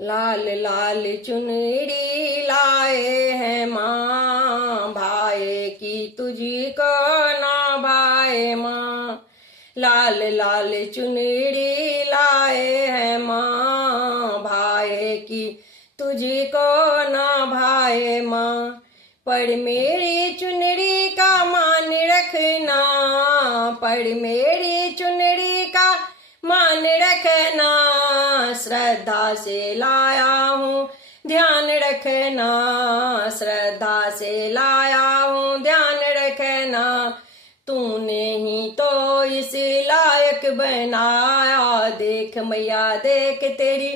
लाल लाल चुनरी लाए हैं माँ, भाई की तुझी को ना भाई माँ। लाल लाल चुनरी लाए हैं माँ, भाई की तुझी को ना भाई माँ। पर मेरी चुनरी का मान रखना, पर मेरी चुनरी का मान रखना। श्रद्धा से लाया हूँ ध्यान रखना, श्रद्धा से लाया हूँ ध्यान रखना। तूने ही तो इस लायक बनाया, देख मैया देख तेरी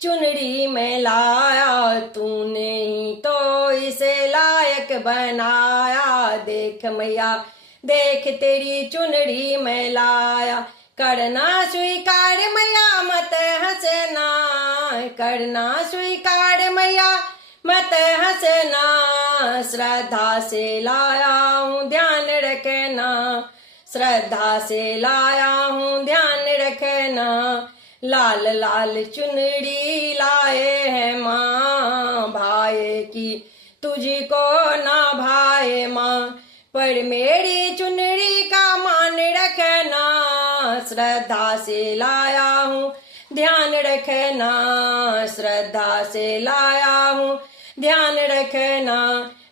चुनरी में लाया। तूने ही तो इसे लायक बनाया, देख मैया देख तेरी चुनरी में लाया। करना स्वीकार मैया मत हंसना, करना स्वीकार मैया मत हंसना। श्रद्धा से लाया हूँ ध्यान रखना, श्रद्धा से लाया हूँ ध्यान रखना। लाल लाल चुनरी लाए हैं माँ, भाई की तुझी को ना भाई माँ। पर मेरी चुनरी का मान रखना, श्रद्धा से लाया हूँ ध्यान रखना, श्रद्धा से लाया हूँ ध्यान रखना।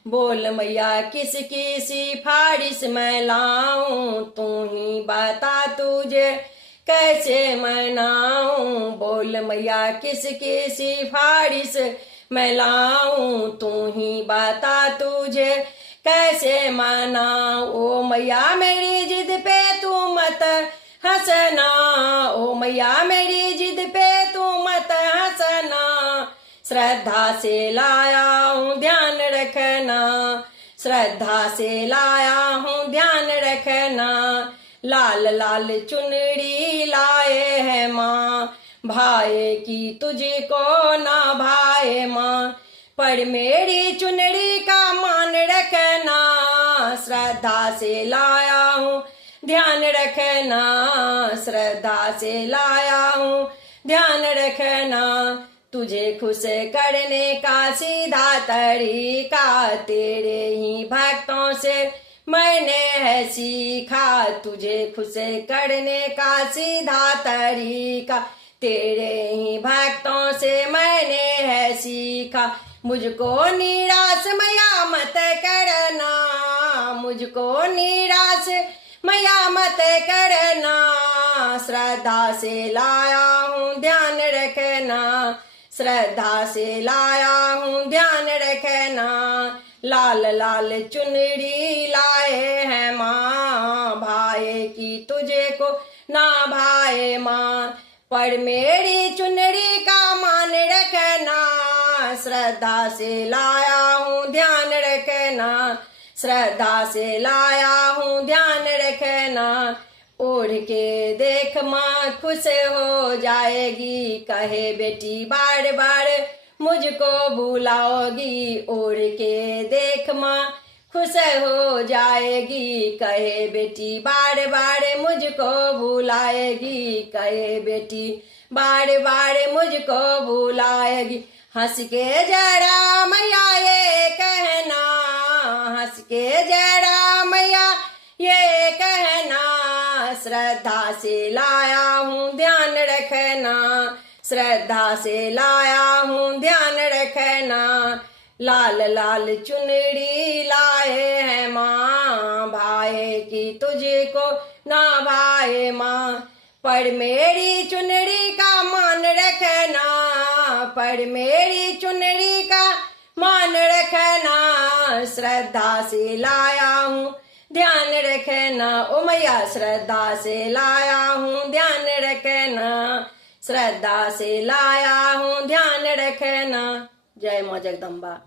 बोल मैया किसकी सिफारिश मैं लाऊं, तू ही बता तुझे कैसे मनाऊं। बोल मैया किसकी सिफारिश मैं लाऊं, तू ही बता तुझे कैसे मनाऊं। ओ मैया मेरी जिद पे तू मत हंसना, ओ मैया मेरी जिद पे तू मत हंसना। श्रद्धा से लाया हूँ ध्यान रखना, श्रद्धा से लाया हूँ ध्यान रखना। लाल लाल चुनरी लाए हैं माँ, भाई की तुझे को ना भाई माँ। पर मेरी चुनरी का मान रखना, श्रद्धा से लाया हूँ ध्यान रखना, श्रद्धा से लाया हूँ ध्यान रखना। तुझे खुश करने का सीधा तरीका, तेरे ही भक्तों से मैंने है सीखा। तुझे खुश करने का सीधा तरीका, तेरे ही भक्तों से मैंने है सीखा। मुझको निराश मैया मत करना, मुझको निराश मैया मत करना। श्रद्धा से लाया हूँ ध्यान रखना, श्रद्धा से लाया हूँ ध्यान रखना। लाल लाल चुनरी लाए हैं माँ, भाई की तुझे को ना भाई माँ। पर मेरी चुनरी का मान रखना, श्रद्धा से लाया हूँ ध्यान रखना, श्रद्धा से लाया हूँ ध्यान रखना। ओढ़ के देख माँ खुश हो जाएगी, कहे बेटी बार बार मुझको बुलाओगी। ओढ़ के देख माँ खुश हो जाएगी, कहे बेटी बार बार मुझको बुलाएगी, कहे बेटी बार बार मुझको बुलाएगी। हंस के जरा मैया ये कहना, हंस के जरा मैया ये कहना। श्रद्धा से लाया हूँ ध्यान रखना, श्रद्धा से लाया हूँ ध्यान रखना। लाल लाल चुनरी लाए हैं माँ, भाई की तुझे को ना भाई माँ। पर मेरी चुनरी का मान रखना, पर मेरी चुनरी का मान रखना। श्रद्धा से लाया हूँ ध्यान रखना, ओ मैया श्रद्धा से लाया हूँ ध्यान रखना, श्रद्धा से लाया हूँ ध्यान रखना। जय माँ जगदम्बा।